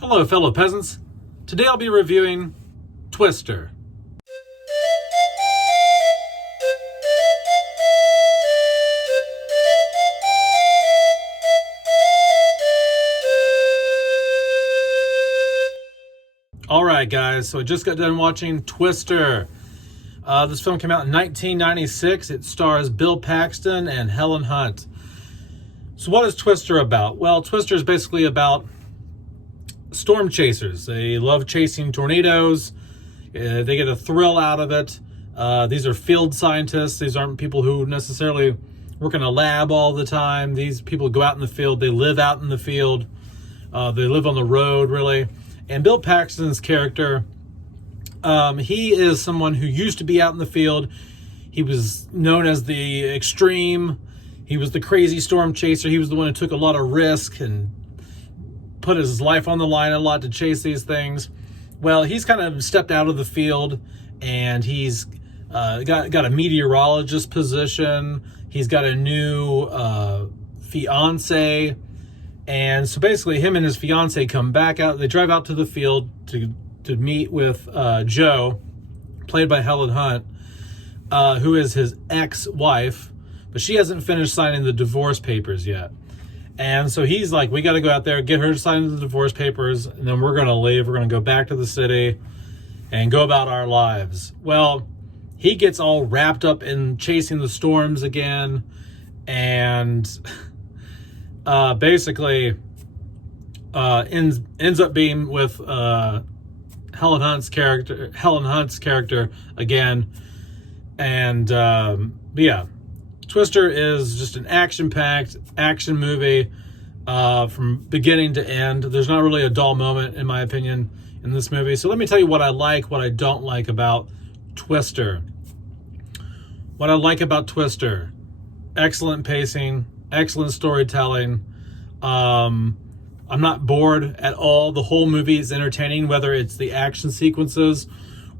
Hello, fellow peasants. Today I'll be reviewing Twister. Alright guys, so I just got done watching Twister. This film came out in 1996. It stars Bill Paxton and Helen Hunt. So what is Twister about? Well, Twister is basically about storm chasers. They love chasing tornadoes. They get a thrill out of it. These are field scientists. These aren't people who necessarily work in a lab all the time. These people go out in the field. They live out in the field. They live on the road, really. And Bill Paxton's character, he is someone who used to be out in the field. He was known as the extreme. He was the crazy storm chaser. He was the one who took a lot of risk and put his life on the line a lot to chase these things. Well, he's kind of stepped out of the field, and he's got a meteorologist position. He's got a new fiance. And so basically him and his fiance come back out. They drive out to the field to meet with Jo, played by Helen Hunt, who is his ex-wife, but she hasn't finished signing the divorce papers yet. And so he's like, we got to go out there, get her to sign the divorce papers, and then we're going to leave. We're going to go back to the city and go about our lives. Well, he gets all wrapped up in chasing the storms again, and basically ends up being with Helen Hunt's character again. And yeah, Twister is just an action-packed action movie from beginning to end. There's not really a dull moment, in my opinion, in this movie. So let me tell you what I like, what I don't like about Twister. What I like about Twister: excellent pacing, excellent storytelling. I'm not bored at all. The whole movie is entertaining, whether it's the action sequences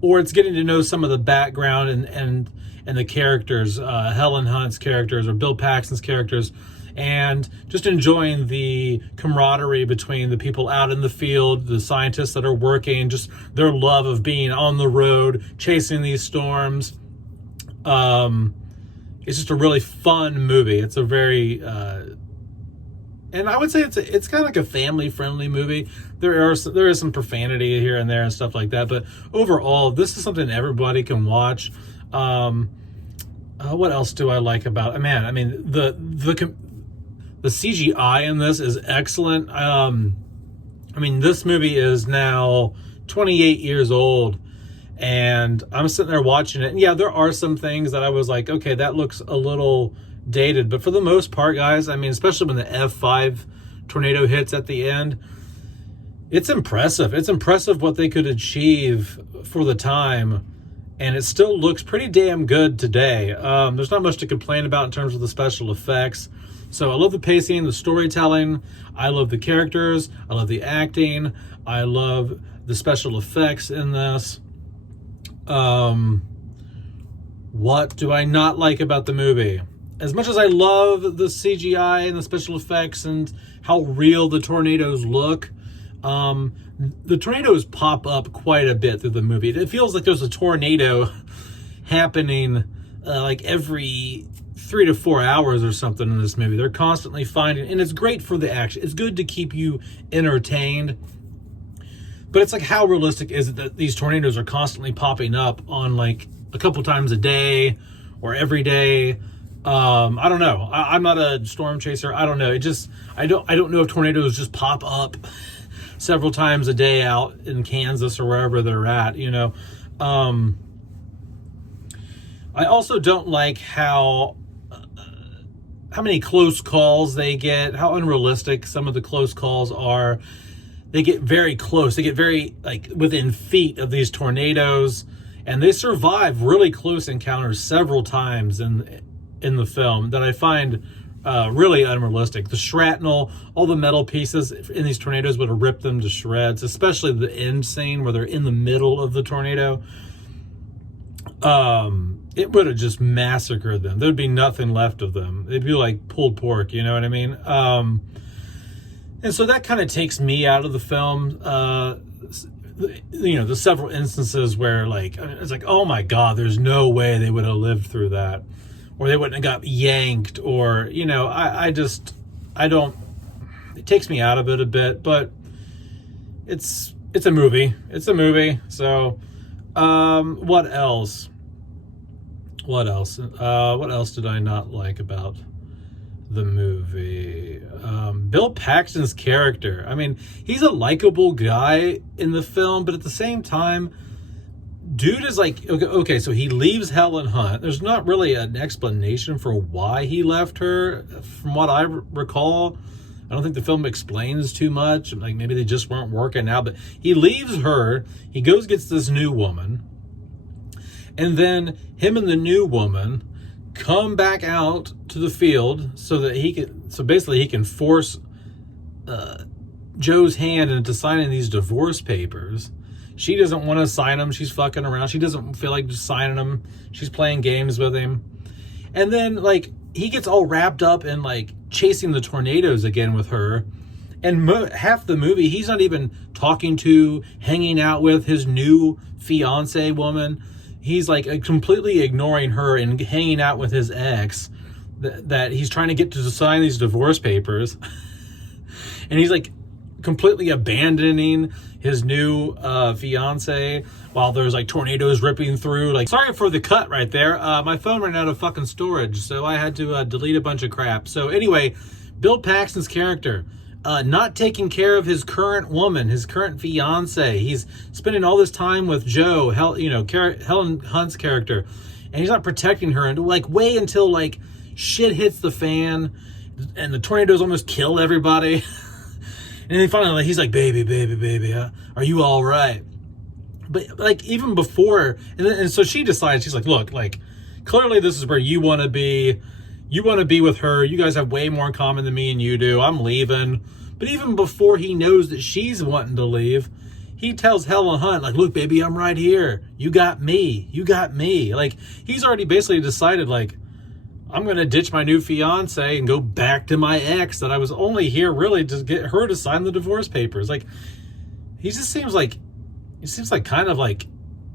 or it's getting to know some of the background and the characters, Helen Hunt's characters or Bill Paxton's characters, and just enjoying the camaraderie between the people out in the field, the scientists that are working, just their love of being on the road, chasing these storms. It's just a really fun movie. It's a very, and I would say it's kind of like a family-friendly movie. There is some profanity here and there and stuff like that, but overall, this is something everybody can watch. What else do I like about it? Man, I mean, the CGI in this is excellent. I mean, this movie is now 28 years old, and I'm sitting there watching it. And yeah, there are some things that I was like, okay, that looks a little dated. But for the most part, guys, I mean, especially when the F5 tornado hits at the end, it's impressive. It's impressive what they could achieve for the time. And it still looks pretty damn good today. There's not much to complain about in terms of the special effects. So I love the pacing, the storytelling. I love the characters. I love the acting. I love the special effects in this. What do I not like about the movie? As much as I love the CGI and the special effects and how real the tornadoes look, the tornadoes pop up quite a bit through the movie. It feels like there's a tornado happening like every 3 to 4 hours or something in this movie. They're constantly finding, and it's great for the action. It's good to keep you entertained. But it's like, how realistic is it that these tornadoes are constantly popping up on like a couple times a day or every day? I don't know. I'm not a storm chaser. I don't know. I don't know if tornadoes just pop up several times a day out in Kansas or wherever they're at, you know. I also don't like how many close calls they get, how unrealistic some of the close calls are. They get very close. They get very, like, within feet of these tornadoes, and they survive really close encounters several times in the film that I find really unrealistic. The shrapnel, all the metal pieces in these tornadoes would have ripped them to shreds, especially the end scene where they're in the middle of the tornado. It would have just massacred them. There'd be nothing left of them. They'd be like pulled pork, you know what I mean? And so that kind of takes me out of the film. The several instances where like it's like, oh my god, there's no way they would have lived through that, or they wouldn't have got yanked, or I don't. It takes me out of it a bit, but it's a movie. It's a movie. So, what else? What else? What else did I not like about the movie? Bill Paxton's character. I mean, he's a likable guy in the film, but at the same time, dude is like, okay, so he leaves Helen Hunt. There's not really an explanation for why he left her, from what I recall. I don't think the film explains too much. Like, maybe they just weren't working out, but he leaves her. He goes, gets this new woman, and then him and the new woman come back out to the field so basically he can force Joe's hand into signing these divorce papers. She doesn't want to sign them. She's fucking around. She doesn't feel like just signing them. She's playing games with him. And then like he gets all wrapped up in like chasing the tornadoes again with her. And half the movie he's not even talking to, hanging out with his new fiance woman. He's like completely ignoring her and hanging out with his ex that he's trying to get to sign these divorce papers. And he's like completely abandoning his new fiance while there's like tornadoes ripping through. Like, sorry for the cut right there. My phone ran out of fucking storage, so I had to delete a bunch of crap. So anyway, Bill Paxton's character, not taking care of his current woman, his current fiance. He's spending all this time with Joe, Helen Hunt's character, and he's not protecting her, and like wait until like shit hits the fan and the tornadoes almost kill everybody. And then finally, like, he's like, baby, are you all right? But like even before, and so she decides, she's like, look, like clearly this is where you want to be. You want to be with her. You guys have way more in common than me and you do. I'm leaving. But even before he knows that she's wanting to leave, he tells Helen Hunt, like, look, baby, I'm right here. You got me. You got me. Like, he's already basically decided, like, I'm going to ditch my new fiance and go back to my ex that I was only here really to get her to sign the divorce papers. Like, he seems like kind of like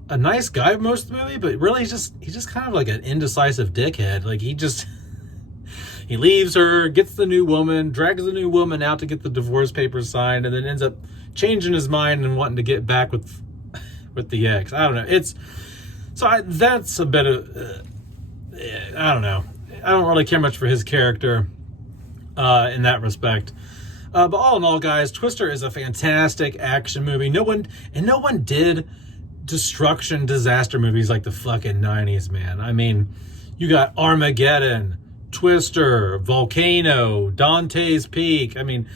a nice guy most of the movie, but really he's just kind of like an indecisive dickhead. Like, he leaves her, gets the new woman, drags the new woman out to get the divorce papers signed, and then ends up changing his mind and wanting to get back with the ex. I don't know. That's a bit of, I don't know. I don't really care much for his character in that respect. But all in all, guys, Twister is a fantastic action movie. No one did destruction disaster movies like the fucking 90s, man. I mean, you got Armageddon, Twister, Volcano, Dante's Peak. I mean,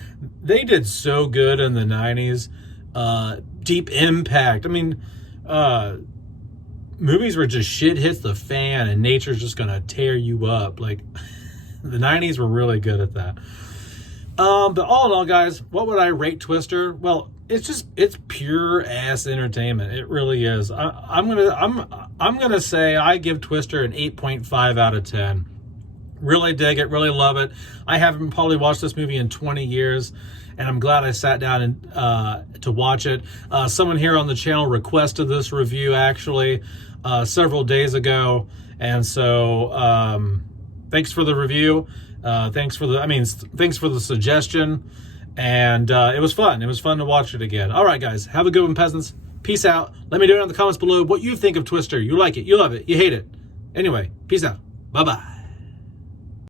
they did so good in the 90s. Deep Impact. I mean, movies where just shit hits the fan and nature's just gonna tear you up. Like, the 90s were really good at that. But all in all, guys, what would I rate Twister? Well, it's pure ass entertainment. It really is. I'm gonna say I give Twister an 8.5 out of 10. Really dig it, really love it. I haven't probably watched this movie in 20 years, and I'm glad I sat down and to watch it. Someone here on the channel requested this review actually several days ago, and so thanks for the review. Thanks for the suggestion, and it was fun. It was fun to watch it again. All right, guys, have a good one, peasants. Peace out. Let me know in the comments below what you think of Twister. You like it, you love it, you hate it. Anyway, peace out. Bye-bye.